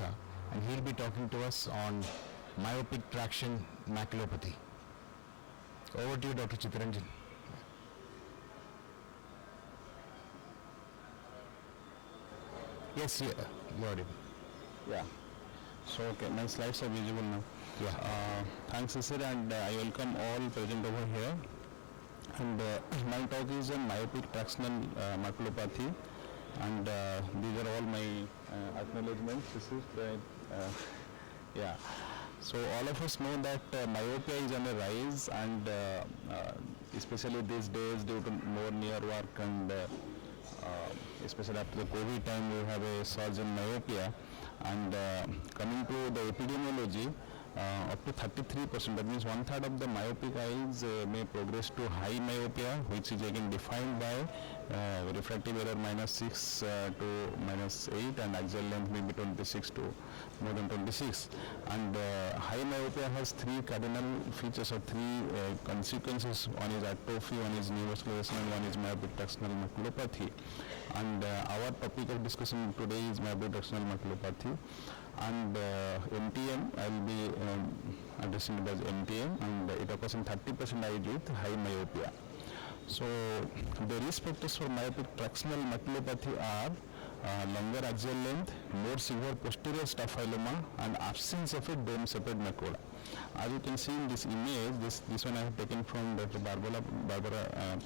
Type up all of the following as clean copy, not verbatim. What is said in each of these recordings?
Odisha, and he'll be talking to us on myopic traction maculopathy. Over to you, Dr. Chittaranjan. Yes, you're audible. Yeah. So, okay, my slides are visible now. Yeah. Thanks, sir, and I welcome all present over here. And my talk is on myopic tractional maculopathy, and these are all my acknowledgements. This is the yeah. So all of us know that myopia is on a rise, and especially these days due to more near work and especially after the COVID time, we have a surge in myopia. And coming to the epidemiology, up to 33%, that means 1/3 of the myopic eyes may progress to high myopia, which is again defined by refractive error -6 to -8, and axial length may be 26 to more than 26. And high myopia has three cardinal features or three consequences. One is atrophy, one is neovascularization, and one is myopic tractional maculopathy. And our topic of discussion today is myopic tractional maculopathy. And MTM, I will be addressing it as MTM, and it occurs in 30% eyes with high myopia. So the risk factors for myopic tractional maculopathy are longer axial length, more severe posterior staphyloma, and absence of a dome-shaped macula. As you can see in this image, this one I have taken from Dr. Barbara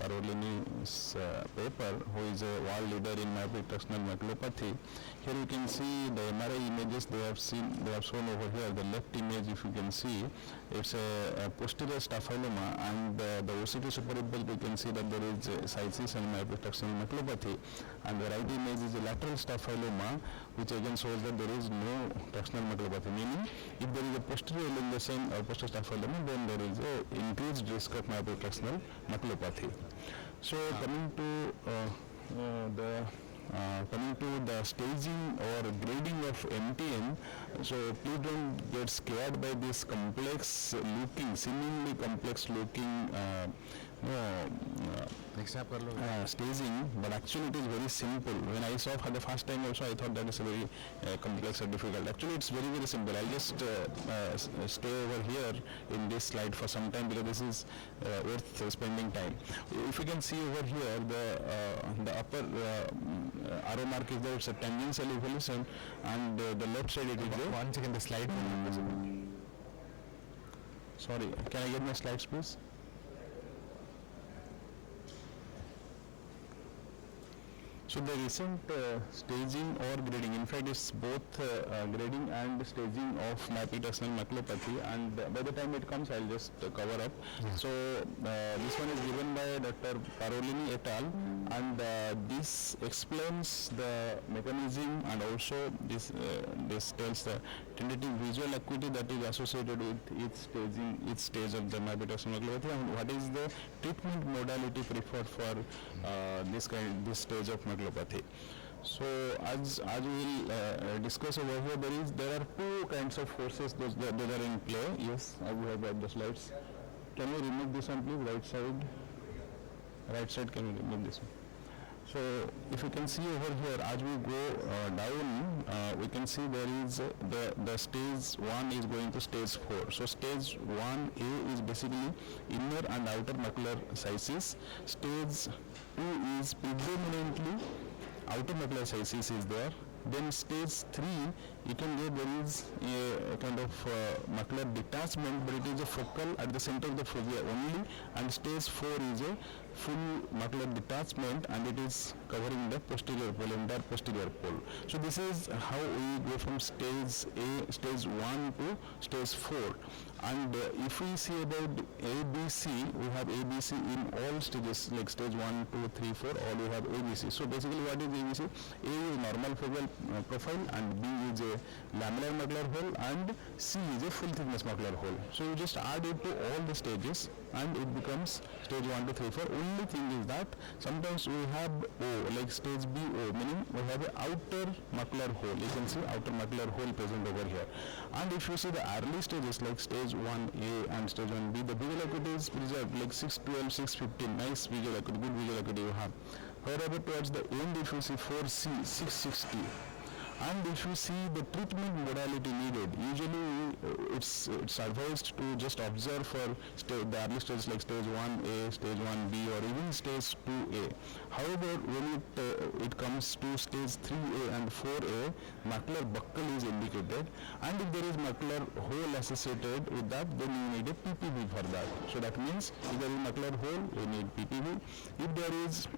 Parolini's paper, who is a world leader in myopic tractional maculopathy. Here you can see the MRI images they have shown over here. The left image, if you can see, it's a posterior staphyloma, and the OCT superimposed you can see that there is cysis and myopic tractional maculopathy. And the right image is a lateral staphyloma, which again shows that there is no tractional maculopathy, meaning if there is a posterior elongation or posterior staphyloma, then there is a increased risk of myopic tractional maculopathy. So coming to the staging or grading of MTM, so please don't get scared by this seemingly complex looking staging, but actually it is very simple. When I saw for the first time also, I thought that is very complex or difficult. Actually it's very, very simple. I'll just stay over here in this slide for some time, because this is worth spending time. If you can see over here, the upper arrow mark is there, it's a tangential evolution, and the left side it is there. One second, the slide. Sorry, can I get my slides please? So the recent staging or grading, in fact it's both grading and staging of myopic tractional maculopathy, and by the time it comes I'll just cover up. Yeah. So this one is given by Dr. Parolini et al. And this explains the mechanism, and also this tells the tentative visual acuity that is associated with each stage of the myopic tractional maculopathy, and what is the treatment modality preferred for this stage of maculopathy. So as we will discuss over here, there are two kinds of forces that are in play. Yes, I will have the slides. Can you remove this one please? Right side, can you remove this one? So if you can see over here, as we go down, we can see there is the stage 1 is going to stage 4. So stage 1A is basically inner and outer macular cysis. Stage 2 is predominantly outer macular cysis is there. Then stage 3, you can get there is a kind of macular detachment, but it is a focal at the center of the fovea only. And stage 4 is a full macular detachment, and it is covering the posterior pole, entire posterior pole. So this is how we go from stage 1 to stage 4. And if we see about ABC, we have ABC in all stages, like stage 1, 2, 3, 4, all we have ABC. So basically what is ABC? A is normal focal profile, and B is a lamellar macular hole, and C is a full thickness macular hole. So you just add it to all the stages, and it becomes stage 1, 2, 3, 4. Only thing is that sometimes we have O, like stage BO, meaning we have an outer macular hole. You can see outer macular hole present over here. And if you see the early stages like stage 1A and stage 1B, the visual acuity is preserved like 612, 615, nice visual acuity, good visual acuity you have. However, towards the end, if you see 4C, 660, And if you see the treatment modality needed, usually it's advised to just observe for the early stages like stage 1A, stage 1B, or even stage 2A. However, when it comes to stage 3A and 4A, macular buccal is indicated, and if there is macular hole associated with that, then you need a PPV for that. So that means if there is macular hole, you need PPV. If there is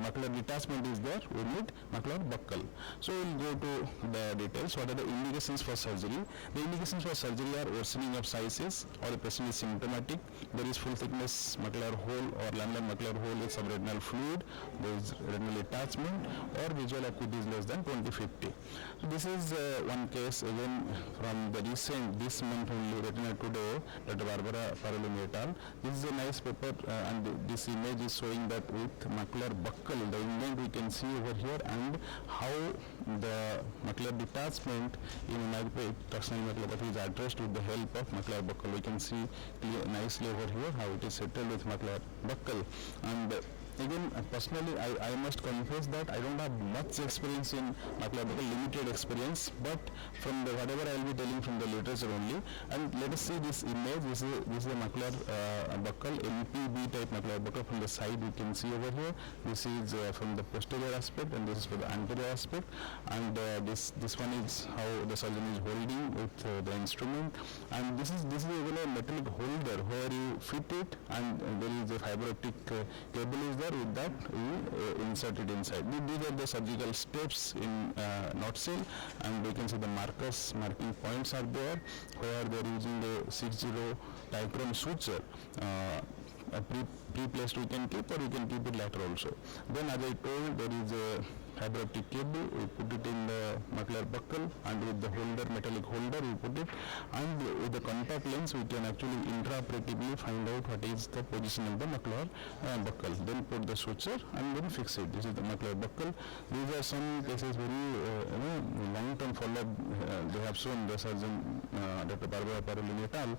macular detachment is there, we need macular buccal. So we'll go to the details. What are the indications for surgery? The indications for surgery are worsening of sizes, or the patient is symptomatic, there is full thickness macular hole or lamellar macular hole with subretinal fluid, there is retinal detachment, or visual acuity is less than 20/50. So this is one case again from the recent, this month only, Retina Today, Dr. Barbara Parolin et al. This is a nice paper, and this image is showing that with macular buccal, the indent we can see over here, and how the macular detachment in myopia tractional maculopathy is addressed with the help of macular buccal. We can see nicely over here how it is settled with macular buccal. And again, personally, I must confess that I don't have much experience in macular buccal, limited experience, but from the whatever I will be telling from the literature only. And let us see this image. This is a macular buccal, LPB type macular buccal. From the side we can see over here. This is from the posterior aspect, and this is for the anterior aspect. And this one is how the surgeon is holding with the instrument. And this is even a metallic holder where you fit it, and there is a fiber optic cable is there. With that we insert it inside. These are the surgical steps in nutshell, and we can see the marking points are there where they are using the 60 dichrome suture. Pre-placed we can keep, or we can keep it later also. Then as I told, there is a fiber optic cable, we put it in the macular buccal, and with the holder, metallic holder, we put it, and with the contact lens we can actually intraoperatively find out what is the position of the macular buccal. Then put the suture and then fix it. This is the macular buccal. These are some cases very long-term follow-up. They have shown the surgeon Dr. Barbara Parolin et al.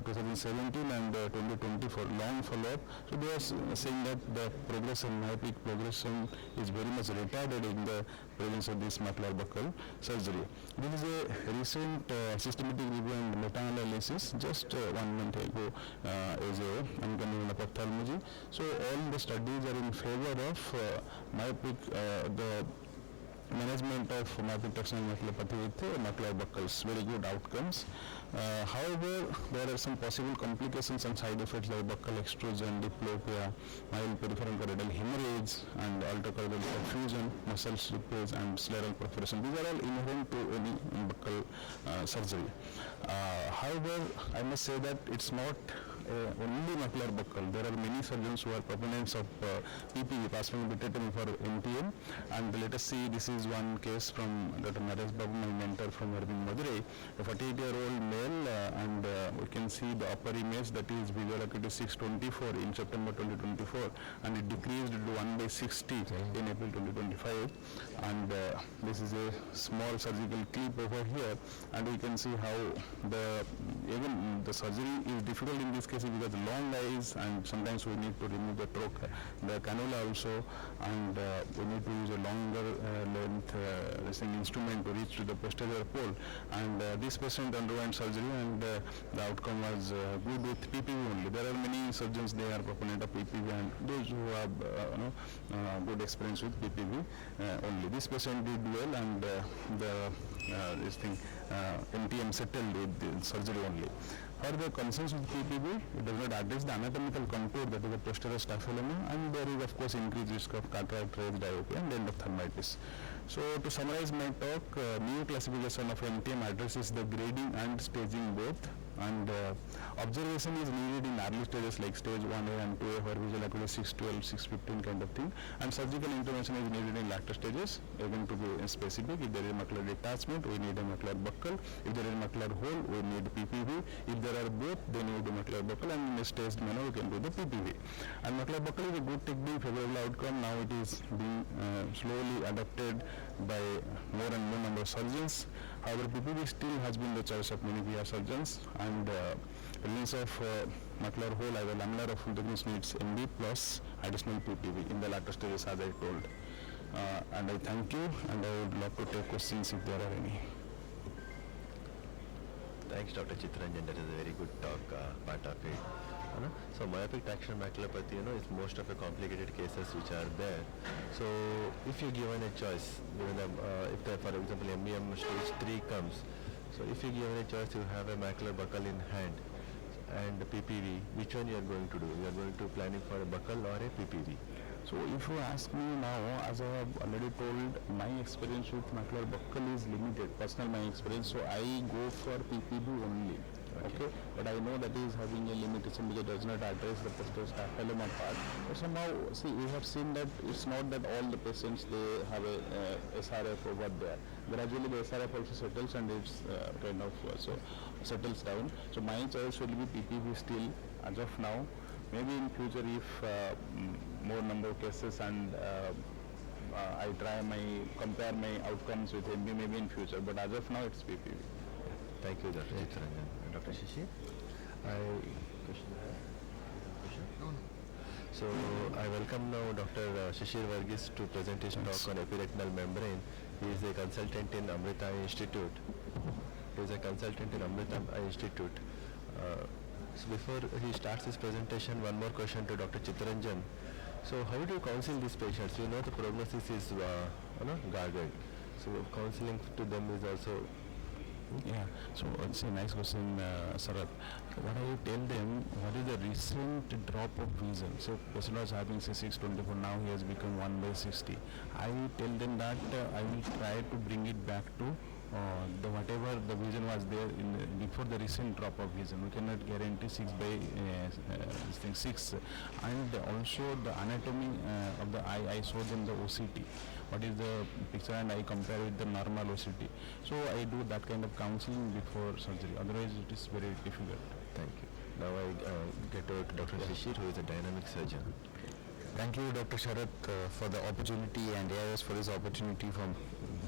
2017 and 2020 for long follow-up. So they are saying that the progression, myopic progression, is very much retarded in the presence of this macular buccal surgery. This is a recent systematic review and meta-analysis just 1 month ago as a unconventional ophthalmology. So all the studies are in favor of myopic, the management of myopic tractional maculopathy with macular buccals. Very good outcomes. However, there are some possible complications and side effects like buccal extrusion, diplopia, mild peripheral choroidal hemorrhage, and altrochoroidal perfusion, muscle slippage, and scleral perforation. These are all inherent to any buccal surgery. However, I must say that it's not only macular buccal. There are many surgeons who are proponents of PPV, plasma vitreoretinal for NTM, and let us see, this is one case from Dr. Naresh Babu, my mentor from Madurai, a 48-year-old male, and we can see the upper image, that is visual acuity 624 in September 2024, and it decreased to 1/60 in April 2025, and this is a small surgical clip over here, and we can see how even the surgery is difficult in this case because long eyes, and sometimes we need to remove the cannula also, and we need to use a longer length instrument to reach to the posterior pole. And this patient underwent surgery, and the outcome was good with PPV only. There are many surgeons, they are proponent of PPV, and those who have good experience with PPV only. This patient did well, and NTM settled with the surgery only. For the concerns with PPV, it does not address the anatomical contour, that is the posterior staphyloma, and there is of course increased risk of cataract, raised diopia, and endophthalmitis. So to summarize my talk, new classification of NTM addresses the grading and staging both, and observation is needed in early stages like stage 1A and 2A, where visual acuity 612, 615 kind of thing, and surgical intervention is needed in later stages. Again, to be specific, if there is macular detachment, we need a macular buccal. If there is macular hole, we need PPV. If there are both, then we do macular buccal, and in a staged manner we can do the PPV. And macular buccal is a good technique, favorable outcome. Now it is being slowly adopted by more and more number of surgeons. However, PPV still has been the choice of many VR surgeons, and presence of macular hole, either lamellar or full thickness, needs MB plus additional PPV in the latter stages, as I told. And I thank you, and I would love to take questions if there are any. Thanks, Dr. Chitranjan. That is a very good talk, part of it. So myopic traction maculopathy, is most of the complicated cases which are there. So if you're given a choice, if for example MEM stage 3 comes, so if you're given a choice, you have a macular buckle in hand and PPV, which one you are going to do? You are going to planning for a buckle or a PPV? So if you ask me now, as I have already told, my experience with macular buckle is limited, personal my experience, so I go for PPB only. Okay. But I know that is having a limitation because it does not address the posterior part. But somehow, see, we have seen that it's not that all the patients they have a SRF over there. Gradually the SRF also settles and it's kind of so settles down. So my choice will be PPV still as of now. Maybe in future if more number of cases and I compare my outcomes with MB maybe in future, but as of now it's PPV. Thank you, Dr. Chitranjan. Dr. Shishir? Question? No. So I welcome now Dr. Shishir Varghese to present his talk on epiretinal membrane. He is a consultant in Amrita Institute. So before he starts his presentation, one more question to Dr. Chitranjan. So how do you counsel these patients? You know the prognosis is guarded. So counseling to them is also... Yeah, so it's a nice question, Sarat. What I tell them, what is the recent drop of vision? So patient was having say 624, now he has become 1/60. I tell them that I will try to bring it back to the whatever the vision was there before the recent drop of vision. We cannot guarantee 6 by 6, and also the anatomy of the eye. I show them the OCT. What is the picture, and I compare with the normal OCT. So I do that kind of counseling before surgery. Otherwise, it is very difficult. Thank you. Now I get to Dr. Shishir, who is a dynamic surgeon. Thank you, Dr. Sharat, for the opportunity, and AIOC for this opportunity for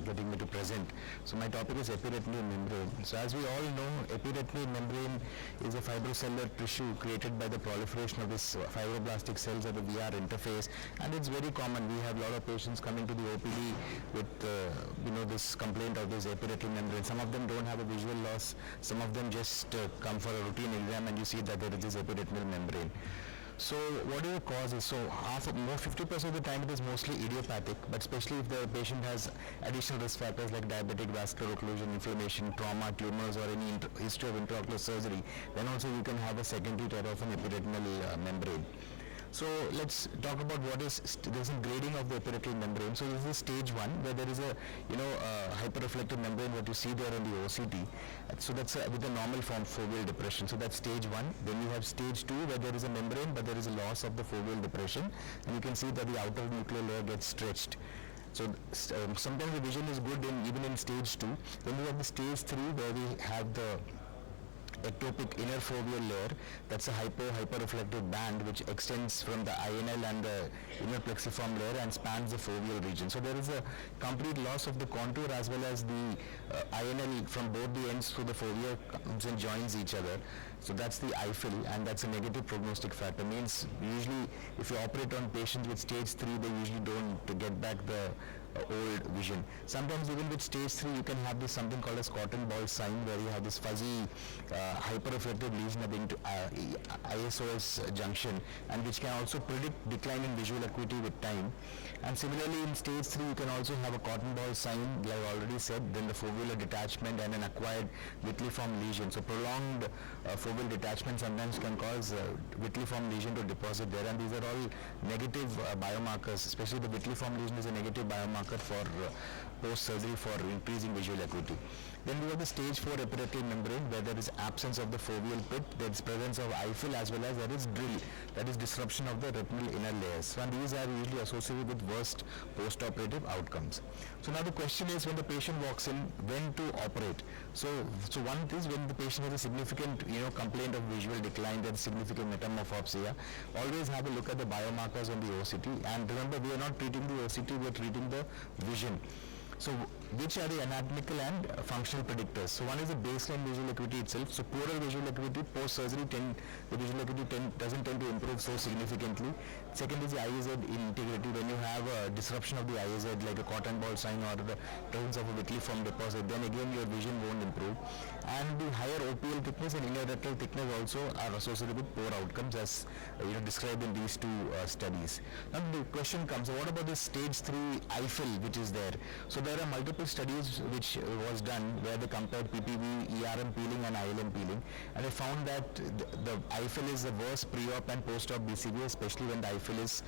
getting me to present. So my topic is epiretinal membrane. So as we all know, epiretinal membrane is a fibrocellular tissue created by the proliferation of this fibroblastic cells at the VR interface, and it's very common. We have a lot of patients coming to the OPD with this complaint of this epiretinal membrane. Some of them don't have a visual loss. Some of them just come for a routine exam, and you see that there is this epiretinal membrane. So what are the causes? So 50% of the time it is mostly idiopathic, but especially if the patient has additional risk factors like diabetic vascular occlusion, inflammation, trauma, tumors, or any history of intraocular surgery, then also you can have a secondary tear of an epiretinal membrane. So let's talk about there's a grading of the epiretinal membrane. So this is stage 1, where there is a hyperreflective membrane, what you see there on the OCT. So that's with a normal form foveal depression. So that's stage 1. Then you have stage 2, where there is a membrane but there is a loss of the foveal depression, and you can see that the outer nuclear layer gets stretched. So sometimes the vision is good even in stage 2. Then we have the stage 3, where we have the ectopic inner foveal layer. That's a hyperreflective band which extends from the INL and the inner plexiform layer and spans the foveal region. So there is a complete loss of the contour as well as the INL from both the ends through the fovea comes and joins each other. So that's the IFIL, and that's a negative prognostic factor. Means usually if you operate on patients with stage 3, they usually don't get back the old vision. Sometimes even with stage 3 you can have this something called as cotton ball sign, where you have this fuzzy hyperreflective lesion of ISOS junction, and which can also predict decline in visual acuity with time. And similarly in stage 3 you can also have a cotton ball sign, like I already said, then the foveolar detachment and an acquired vitiliform lesion. So prolonged foveal detachment sometimes can cause vitiliform lesion to deposit there, and these are all negative biomarkers. Especially the vitiliform lesion is a negative biomarker for post-surgery for increasing visual acuity. Then we have the stage 4 epiretinal membrane, where there is absence of the foveal pit, there is presence of IFIL, as well as there is drill, that is disruption of the retinal inner layers. And these are usually associated with worst post-operative outcomes. So now the question is, when the patient walks in, when to operate? So one is when the patient has a significant complaint of visual decline, there is significant metamorphopsia. Always have a look at the biomarkers on the OCT, and remember, we are not treating the OCT, we are treating the vision. So which are the anatomical and functional predictors. So one is the baseline visual acuity itself. So poorer visual acuity post-surgery the visual acuity doesn't tend to improve so significantly. Second is the IZ integrity. When you have a disruption of the IZ like a cotton ball sign or the presence of a vitiliform deposit, then again your vision won't improve. And the higher OPL thickness and inner retinal thickness also are associated with poor outcomes as described in these two studies. Now the question comes, what about the stage 3 IFL which is there? So there are multiple studies which was done where they compared PPV, ERM peeling and ILM peeling, and they found that the IFL is the worst pre-op and post-op BCVA, especially when the IFL is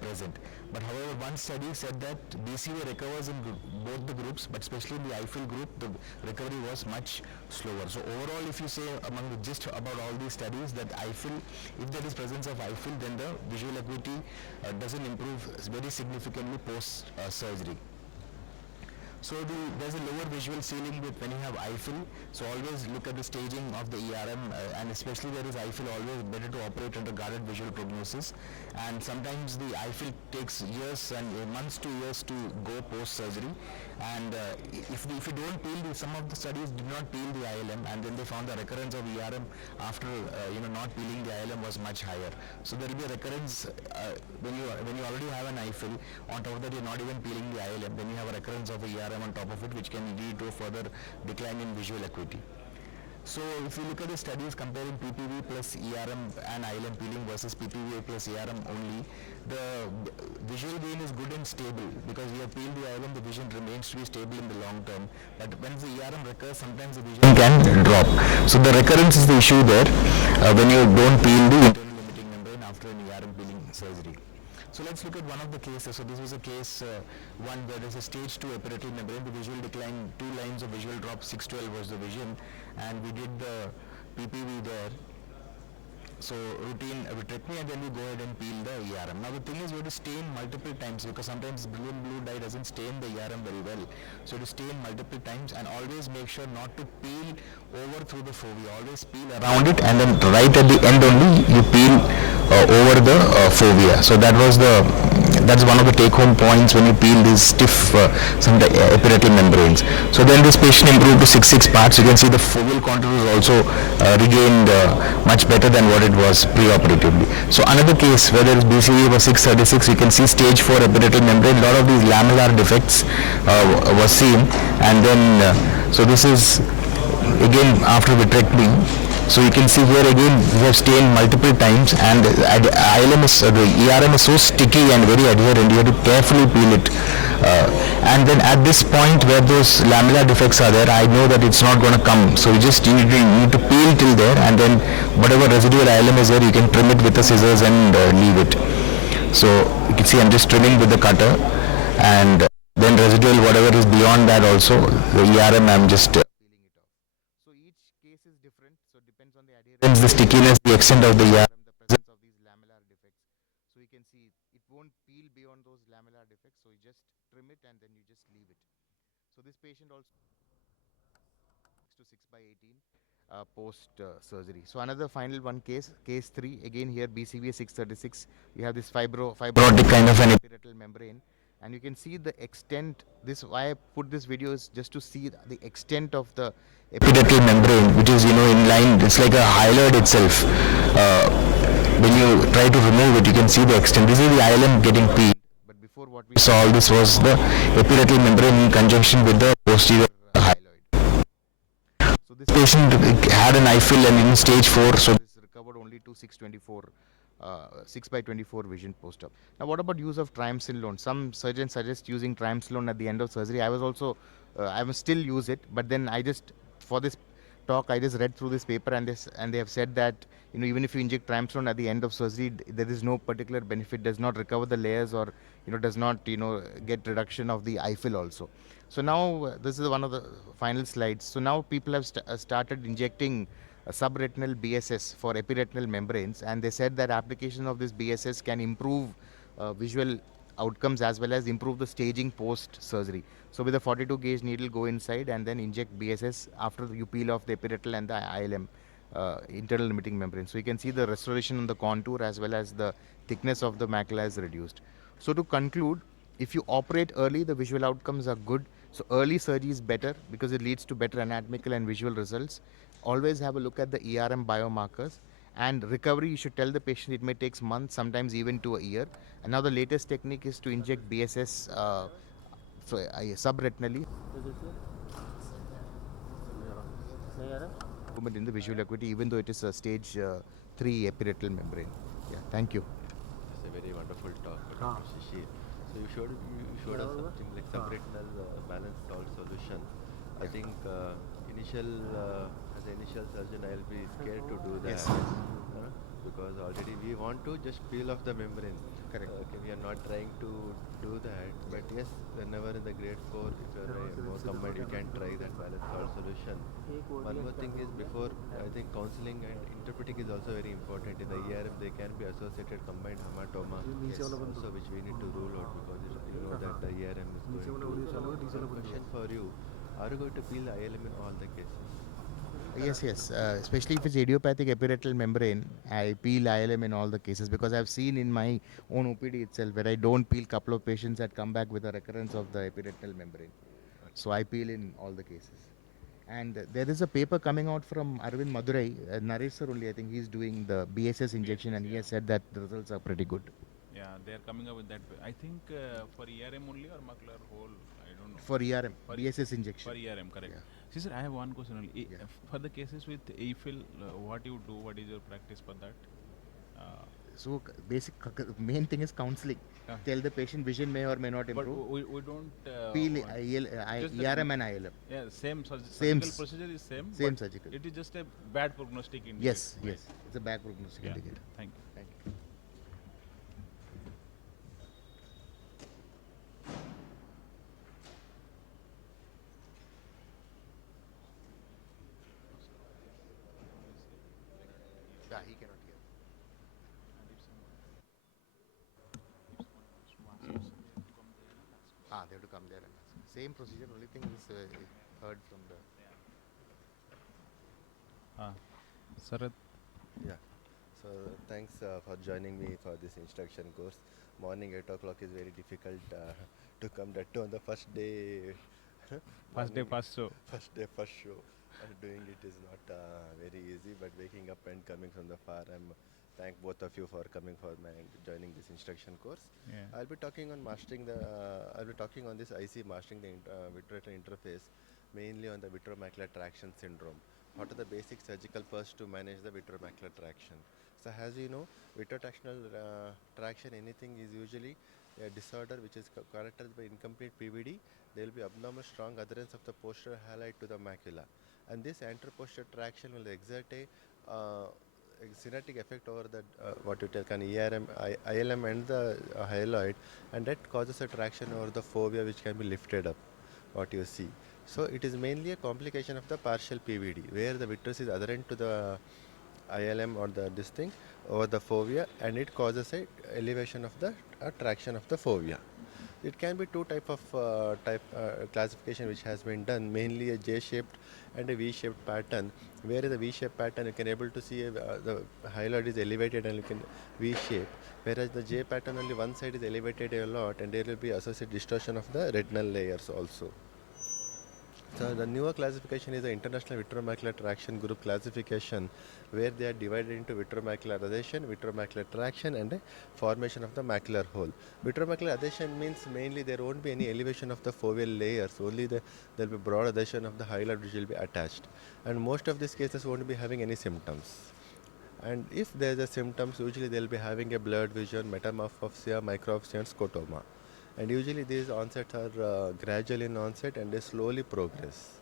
present. But however, one study said that BCVA recovers in both the groups, but especially in the IFL group, the recovery was much slower. So overall, if you say among the gist about all these studies that IFL, if there is presence of IFL, then the visual acuity doesn't improve very significantly post surgery. So there's a lower visual ceiling with when you have IFL. So always look at the staging of the ERM and especially there is IFL, always better to operate under guarded visual prognosis. And sometimes the IFL takes years and months to years to go post surgery. And if you don't peel, some of the studies did not peel the ILM, and then they found the recurrence of ERM after not peeling the ILM was much higher. So there will be a recurrence when you already have an IFL. On top of that, you're not even peeling the ILM. Then you have a recurrence of a ERM on top of it, which can lead to a further decline in visual acuity. So if you look at the studies comparing PPV plus ERM and ILM peeling versus PPV plus ERM only, the visual gain is good and stable because you have peeled the ILM, the vision remains to be stable in the long term. But when the ERM recurs, sometimes the vision can drop. So the recurrence is the issue there when you don't peel the internal limiting membrane after an ERM peeling surgery. So let's look at one of the cases. So this was a case one where there's a stage 2 epiretinal membrane, the visual decline, 2 lines of visual drop, 612 was the vision, and we did the PPV there. So routine vitrectomy, and then we go ahead and peel the ERM. Now the thing is, you have to stain multiple times because sometimes brilliant blue dye doesn't stain the ERM very well. So to stain multiple times, and always make sure not to peel over through the fovea. Always peel around it, and then right at the end only you peel over the fovea. So that's one of the take-home points when you peel these stiff epiretinal membranes. So then this patient improved to 6 parts. You can see the foveal contour is also regained much better than what it was pre-operatively. So another case where there is BCVA was 636, you can see stage 4 epiretinal membrane. A lot of these lamellar defects was seen, and then so this is again after vitrectomy. So you can see here again we have stained multiple times, and the ERM is so sticky and very adherent. You have to carefully peel it. And then at this point where those lamellar defects are there, I know that it's not going to come. So you need to peel till there, and then whatever residual ILM is there, you can trim it with the scissors and leave it. So you can see I'm just trimming with the cutter, and then residual whatever is beyond that also, the ERM I'm just peeling it off. So each case is different, so it depends on the adherence, the stickiness, the extent of the ERM, the presence of these lamellar defects. So you can see it won't peel beyond those lamellar defects, so you just trim it and then you just leave it. So this patient also 6/18 post surgery. So another final one case 3, again here BCVA 636. You have this fibrotic kind of an epiretinal membrane, and you can see the extent. Why I put this video is just to see the extent of the epiretinal membrane, which is in line. It's like a hyaloid itself. When you try to remove it, you can see the extent. This is the ILM getting peeled. But before, what we saw, this was the epiretinal membrane in conjunction with the posterior hyaloid. So this patient had an IFL and in stage 4, so this recovered only to 6/24 vision post-op. Now what about use of triamcinolone? Some surgeons suggest using triamcinolone at the end of surgery. I will still use it, but then for this talk I just read through this paper, and they have said that even if you inject triamcinolone at the end of surgery, there is no particular benefit, does not recover the layers, or does not get reduction of the IFL also. So now this is one of the final slides. So now people have started injecting subretinal BSS for epiretinal membranes, and they said that application of this BSS can improve visual outcomes as well as improve the staging post surgery. So with a 42 gauge needle, go inside and then inject BSS after you peel off the epiretinal and the ILM internal limiting membrane. So you can see the restoration on the contour as well as the thickness of the macula is reduced. So to conclude, if you operate early, the visual outcomes are good. So early surgery is better because it leads to better anatomical and visual results. Always have a look at the ERM biomarkers. And recovery, you should tell the patient it may take months, sometimes even to a year. And now the latest technique is to inject BSS subretinally. Improvement in the visual acuity, even though it is a stage 3 epiretinal membrane. Yeah, thank you. It's a very wonderful talk, Dr. Shishi. So you showed us something like subretinal balanced salt solution. I think as an initial surgeon, I'll be scared to do that. Yes. Because already we want to just peel off the membrane. Correct. Okay, we are not trying to do that. But yes, whenever in the grade 4, if you are more combined, you can try that balanced salt solution. One more thing is before, I think counseling and interpreting is also very important. In the ERM, they can be associated combined hematoma, also which we need to rule out because you know that the ERM is going to. So, one question for you: are you going to peel ILM in all the cases? Yes. Especially if it's idiopathic epiretinal membrane, I peel ILM in all the cases because I've seen in my own OPD itself where I don't peel, couple of patients that come back with a recurrence of the epiretinal membrane. So I peel in all the cases. And there is a paper coming out from Arvind Madurai, Naresh sir only, I think he's doing the BSS injection, and he has said that the results are pretty good. Yeah, they are coming up with that. I think for ERM only or macular hole, I don't know. For ERM, For BSS injection. For ERM, correct. Yeah. See, sir, I have one question only. Yeah. For the cases with AFil, what you do? What is your practice for that? So main thing is counseling. Tell the patient vision may or may not But improve. we don't Peel just the- ERM and ILM. yeah, same Same surgical procedure is same. Same but surgical. It is just a bad prognostic indicator. Yes, right? yes. It's a back prognostic Yeah. indicator. Thank you. Thank you. Yeah, he cannot hear. They have to come there and ask. Same procedure, only thing is heard from the... Sarath. Yeah. So thanks for joining me for this instruction course. Morning 8 o'clock is very difficult to come that too on the first day. First day, Morning- first show. First day, first show. Doing it is not very easy, but waking up and coming from the far, I'm thank both of you for coming for my joining this instruction course. Yeah. I'll be talking on mastering the. I'll be talking on this IC mastering the vitreoretinal interface, mainly on the vitreomacular traction syndrome. What are the basic surgical first to manage the vitreomacular traction? So, as you know, vitreotractional traction, anything is usually a disorder which is characterized by incomplete PVD. There will be abnormal strong adherence of the posterior halide to the macula, and this anteroposterior traction will exert a synertic effect over the what you tell can ERM, ILM and the hyaloid, and that causes a traction over the fovea which can be lifted up, what you see. So it is mainly a complication of the partial PVD where the vitreous is adherent to the ILM or the this thing over the fovea, and it causes a elevation of the traction of the fovea. It can be two type of classification which has been done, mainly a J-shaped and a V-shaped pattern. Where in the V-shaped pattern you can able to see the hyaloid is elevated and you can V-shape, whereas the J pattern only one side is elevated a lot and there will be associated distortion of the retinal layers also. So the newer classification is the International Vitreomacular Traction Group classification, where they are divided into vitreomacular adhesion, vitreomacular traction, and a formation of the macular hole. Vitreomacular adhesion means mainly there won't be any elevation of the foveal layers, only there will be broad adhesion of the hyaloid which will be attached. And most of these cases won't be having any symptoms. And if there is a symptoms, usually they will be having a blurred vision, metamorphosia, micropsia, and scotoma. And usually these onsets are gradual in onset and they slowly progress.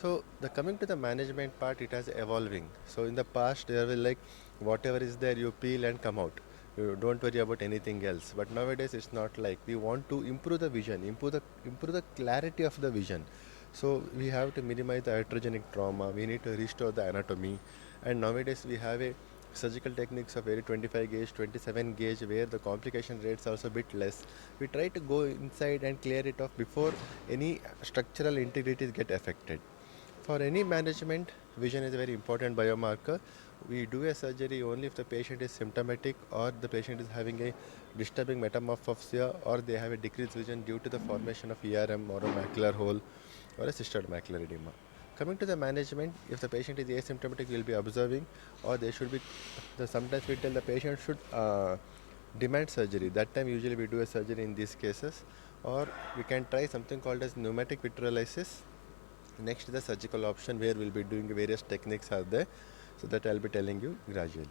So the coming to the management part, it has evolving. So in the past there will like whatever is there you peel and come out. You don't worry about anything else. But nowadays it's not like. We want to improve the vision, improve the clarity of the vision. So we have to minimize the iatrogenic trauma. We need to restore the anatomy. And nowadays we have a surgical techniques of very 25 gauge, 27 gauge, where the complication rates are also a bit less. We try to go inside and clear it off before any structural integrities get affected. For any management, vision is a very important biomarker. We do a surgery only if the patient is symptomatic or the patient is having a disturbing metamorphosia or they have a decreased vision due to the formation of ERM or a macular hole or a cystoid macular edema. Coming to the management, if the patient is asymptomatic, we will be observing, or they should be. Sometimes we tell the patient should demand surgery. That time usually we do a surgery in these cases, or we can try something called as pneumatic vitreolysis. Next is the surgical option where we'll be doing various techniques are there, so that I'll be telling you gradually.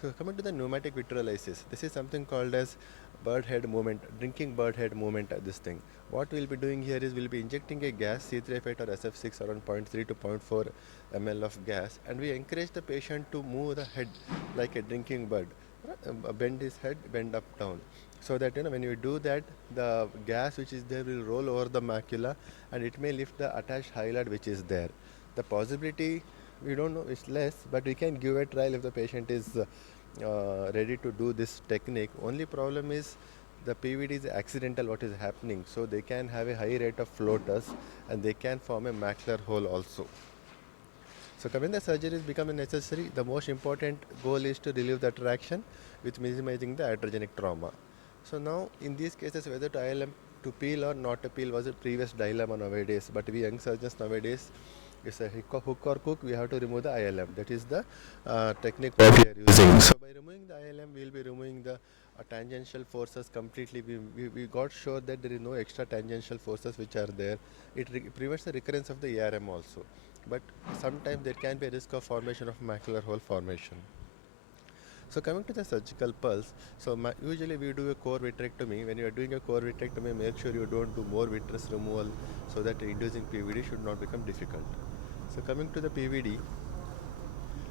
So coming to the pneumatic vitreolysis, this is something called as bird head movement, drinking bird head movement. This thing. What we'll be doing here is we'll be injecting a gas C3F8 or SF6 around 0.3 to 0.4 ml of gas, and we encourage the patient to move the head like a drinking bird, bend his head, bend up down, so that when you do that, the gas which is there will roll over the macula and it may lift the attached hyaloid which is there. The possibility we don't know is less, but we can give a trial if the patient is ready to do this technique. Only problem is the PVD is accidental what is happening, so they can have a high rate of floaters and they can form a macular hole also. So when the surgery is becoming necessary, the most important goal is to relieve the traction with minimizing the iatrogenic trauma. So now in these cases, whether to ILM to peel or not to peel was a previous dilemma nowadays, but we young surgeons nowadays, it's a hook or cook, we have to remove the ILM. That is the technique what we are using. So by removing the ILM, we will be removing the tangential forces completely. We got sure that there is no extra tangential forces which are there. It prevents the recurrence of the ARM also. But sometimes there can be a risk of formation of macular hole formation. So coming to the surgical pulse, so usually we do a core vitrectomy. When you are doing a core vitrectomy, make sure you don't do more vitreous removal so that inducing PVD should not become difficult. So coming to the PVD,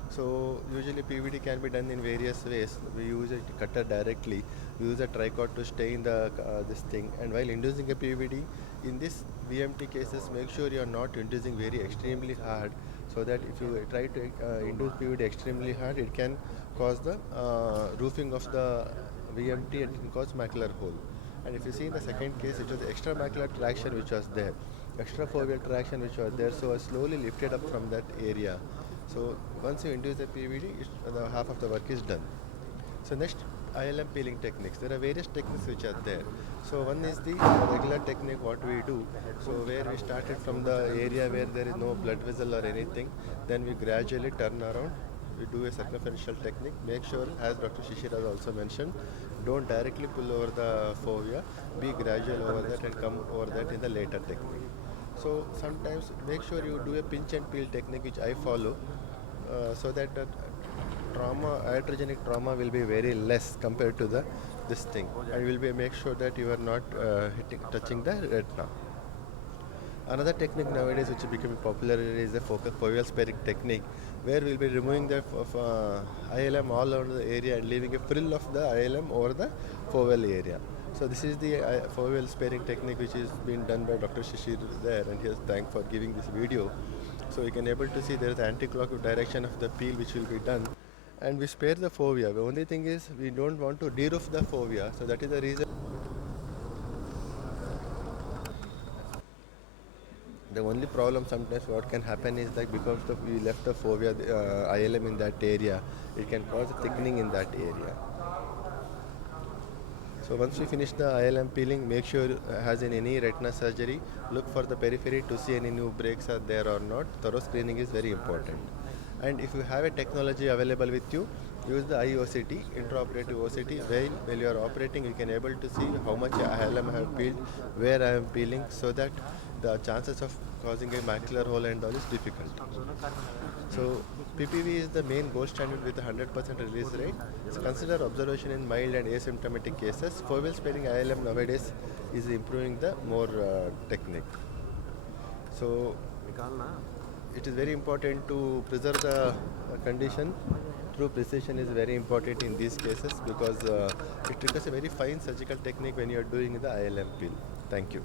so usually PVD can be done in various ways. We use a cutter directly, we use a tricot to stain the this thing, and while inducing a PVD, in this VMT cases, make sure you are not inducing very extremely hard, so that if you try to induce PVD extremely hard, it can cause the roofing of the VMT and it can cause macular hole. And if you see in the second case, it was extramacular traction which was there, extrafoveal traction which was there, so I slowly lifted up from that area. So once you induce the PVD, the half of the work is done. So next, ILM peeling techniques. There are various techniques which are there. So one is the regular technique what we do. So where we started from the area where there is no blood vessel or anything, then we gradually turn around. We do a circumferential technique. Make sure, as Dr. Shishir has also mentioned, don't directly pull over the fovea. Be gradual over that and come over that in the later technique. So sometimes make sure you do a pinch and peel technique which I follow, so that iatrogenic trauma will be very less compared to this thing, and will be make sure that you are not touching the retina. Another technique nowadays which is becoming popular is the foveal sparing technique, where we'll be removing the ILM all over the area and leaving a frill of the ILM over the foveal area. So this is the foveal sparing technique which is being done by Dr. Shishir there, and he has thanked for giving this video. So you can able to see there is anti-clockwise direction of the peel which will be done, and we spare the fovea. The only thing is we don't want to de-roof the fovea, so that is the reason. The only problem sometimes what can happen is that because we left the fovea ILM in that area, it can cause thickening in that area. So once we finish the ILM peeling, make sure as in any retina surgery, look for the periphery to see any new breaks are there or not. Thorough screening is very important. And if you have a technology available with you, use the IOCT, intraoperative OCT. While you are operating, you can able to see how much ILM I have peeled, where I am peeling, so that the chances of causing a macular hole and all is difficult. So PPV is the main gold standard with a 100% release rate. So consider observation in mild and asymptomatic cases. Foveal sparing ILM nowadays is improving the more technique. So it is very important to preserve the condition. True precision is very important in these cases, because it requires a very fine surgical technique when you are doing the ILM peel. Thank you.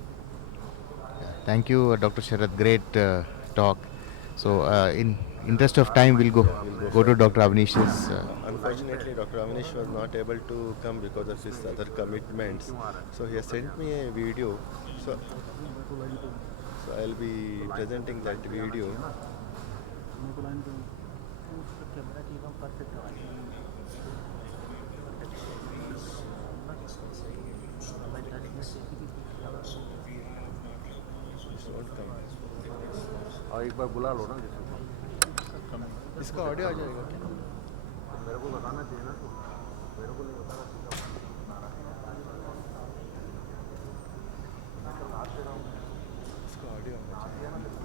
Thank you, Dr. Sharath. Great talk. So, in interest of time, we'll go to Dr. Avanish's. Unfortunately, Dr. Avanish was not able to come because of his other commitments. So he has sent me a video. So I'll be presenting that video. और एक बार बुला लो ना इसका audio आ जाएगा क्या? मेरे को बताना चाहिए ना तो मेरे को नहीं बताना इसका ऑडियो आना चाहिए।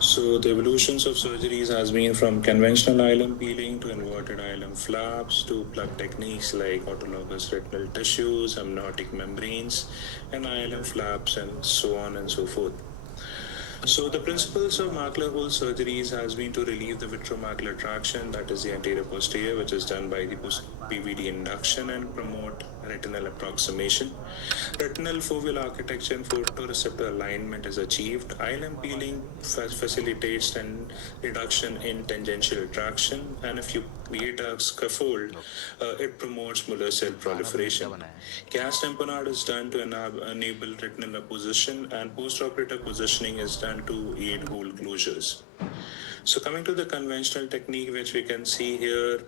So the evolutions of surgeries has been from conventional ILM peeling to inverted ILM flaps to plug techniques like autologous retinal tissues, amniotic membranes, and ILM flaps, and so on and so forth. So the principles of macular hole surgeries has been to relieve the vitreomacular traction, that is the anterior posterior, which is done by the PVD induction, and promote retinal approximation. Retinal foveal architecture and photoreceptor alignment is achieved. ILM peeling facilitates and reduction in tangential traction, and if you create a scaffold, it promotes Muller cell proliferation. Cast tamponade is done to enable retinal apposition, and postoperative positioning is done to aid hole closures. So coming to the conventional technique, which we can see here,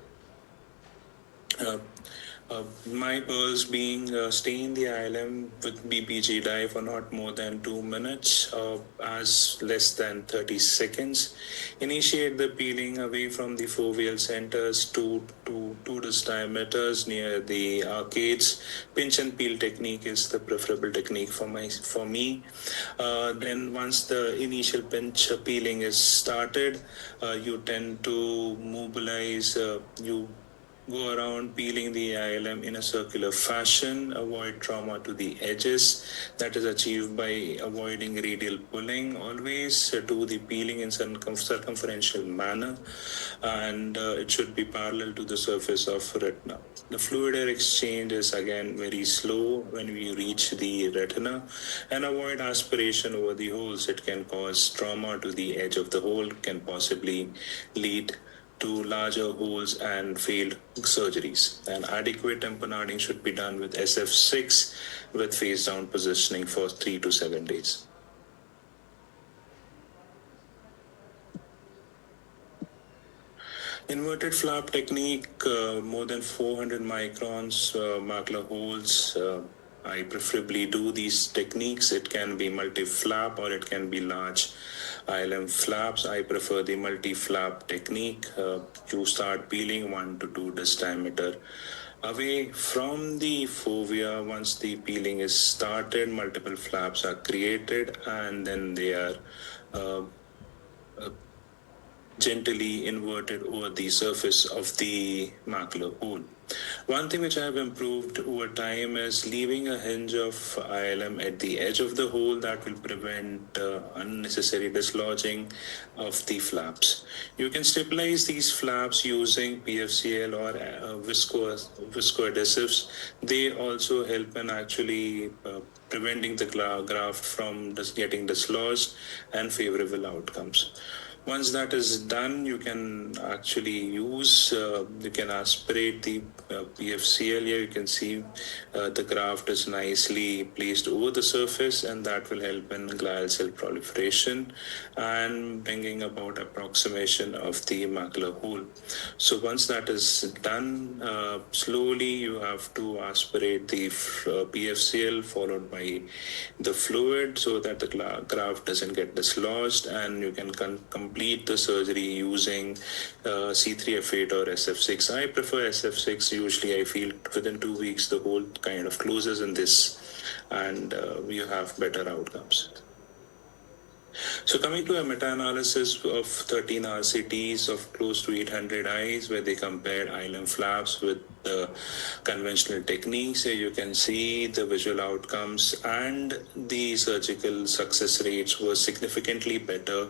my pearls being stain the ILM with BPG dye for not more than 2 minutes, as less than 30 seconds. Initiate the peeling away from the foveal centers to 2 disc diameters near the arcades. Pinch and peel technique is the preferable technique for me. Then once the initial pinch peeling is started, you tend to mobilize, you go around peeling the ILM in a circular fashion, avoid trauma to the edges. That is achieved by avoiding radial pulling. Always do the peeling in circumferential manner, and it should be parallel to the surface of retina. The fluid air exchange is again very slow when we reach the retina, and avoid aspiration over the holes. It can cause trauma to the edge of the hole, can possibly lead to larger holes and failed surgeries. And adequate tamponading should be done with SF6 with face down positioning for 3 to 7 days. Inverted flap technique, more than 400 microns macular holes. I preferably do these techniques. It can be multi-flap or it can be large ILM flaps. I prefer the multi-flap technique. You start peeling 1 to 2 disc diameter away from the fovea. Once the peeling is started, multiple flaps are created, and then they are gently inverted over the surface of the macular hole. One thing which I have improved over time is leaving a hinge of ILM at the edge of the hole that will prevent unnecessary dislodging of the flaps. You can stabilize these flaps using PFCL or viscoadhesives. They also help in actually preventing the graft from just getting dislodged and favorable outcomes. Once that is done, you can actually use, you can aspirate the PFCL here. You can see the graft is nicely placed over the surface, and that will help in glial cell proliferation and bringing about approximation of the macular hole. So once that is done, slowly you have to aspirate the PFCL followed by the fluid so that the graft doesn't get dislodged, and you can complete the surgery using C3F8 or SF6. I prefer SF6. Usually I feel within 2 weeks the hole kind of closes in this, and you have better outcomes. So coming to a meta-analysis of 13 RCTs of close to 800 eyes, where they compared ILM flaps with the conventional techniques. Here you can see the visual outcomes, and the surgical success rates were significantly better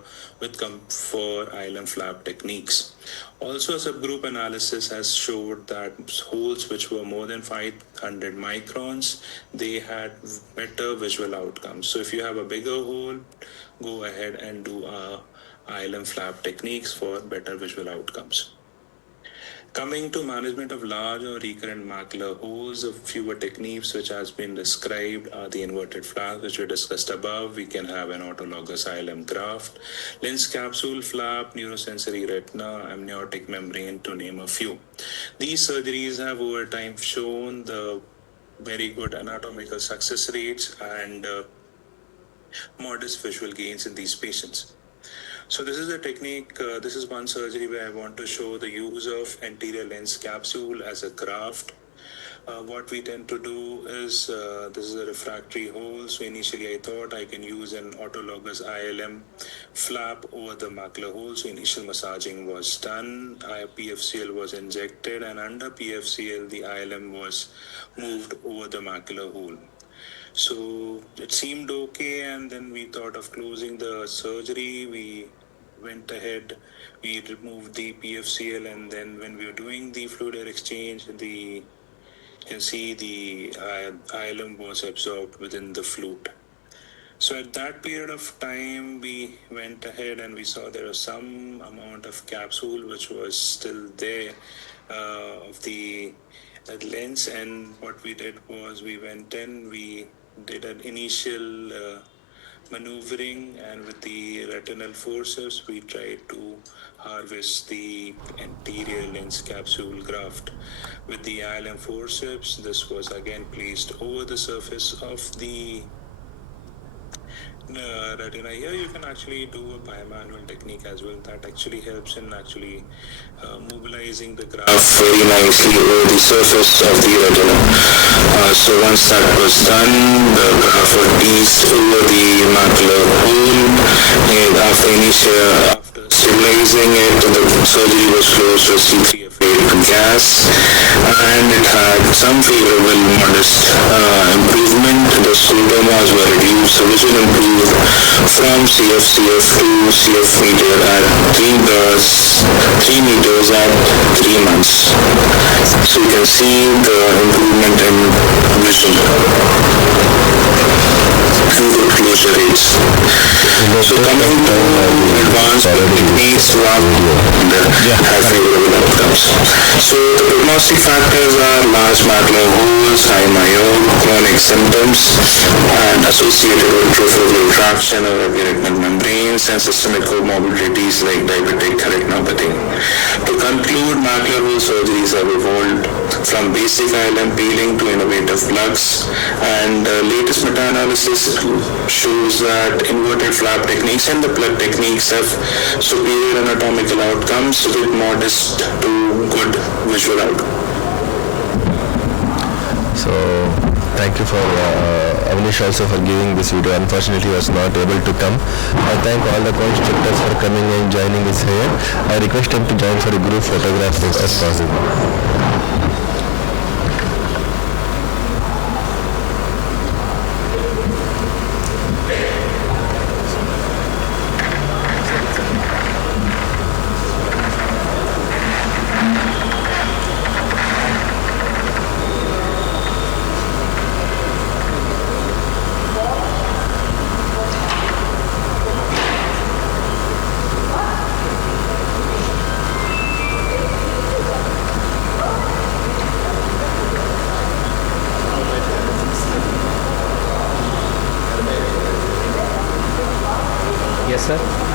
for ILM flap techniques. Also, a subgroup analysis has showed that holes which were more than 500 microns, they had better visual outcomes. So if you have a bigger hole, go ahead and do ILM flap techniques for better visual outcomes. Coming to management of large or recurrent macular holes, a fewer techniques which has been described are the inverted flap, which we discussed above. We can have an autologous ILM graft, lens capsule flap, neurosensory retina, amniotic membrane, to name a few. These surgeries have over time shown the very good anatomical success rates and modest visual gains in these patients. So this is a technique, this is one surgery where I want to show the use of anterior lens capsule as a graft. What we tend to do is, this is a refractory hole, so initially I thought I can use an autologous ILM flap over the macular hole. So initial massaging was done, PFCL was injected, and under PFCL the ILM was moved over the macular hole. So it seemed okay, and then we thought of closing the surgery. We went ahead, we removed the PFCL, and then when we were doing the fluid air exchange, you can see the ILM was absorbed within the flute. So at that period of time, we went ahead and we saw there was some amount of capsule which was still there of the lens, and what we did was we went in, we did an initial maneuvering, and with the retinal forceps we tried to harvest the anterior lens capsule graft. With the ILM forceps, this was again placed over the surface of the retina. Here you can actually do a bimanual technique as well. That actually helps in actually mobilizing the graft very nicely over the surface of the retina. So once that was done, the graft was placed over the macular hole, and after stabilizing it, the surgery was closed with C3F8 gas, and it had some favorable modest improvement. The scleromas were reduced, the vision improved from CFCF to CF meter at 3 meters at 3 months. So you can see the improvement in vision through the closure rates. So coming to advanced techniques to have favorable outcomes. So the prognostic factors are large macular holes, high myope, chronic symptoms, and associated with trophic retraction of epiretinal membranes, and systemic comorbidities like diabetic retinopathy. To conclude, macular hole surgeries have evolved from basic ILM peeling to innovative plugs, and latest meta-analysis shows that inverted flap techniques and the plug techniques have superior anatomical outcomes with modest to good visual outcomes. So thank you for Avnish also for giving this video. Unfortunately, he was not able to come. I thank all the co-instructors for coming and joining us here. I request them to join for a group photograph as possible. Yes, sir.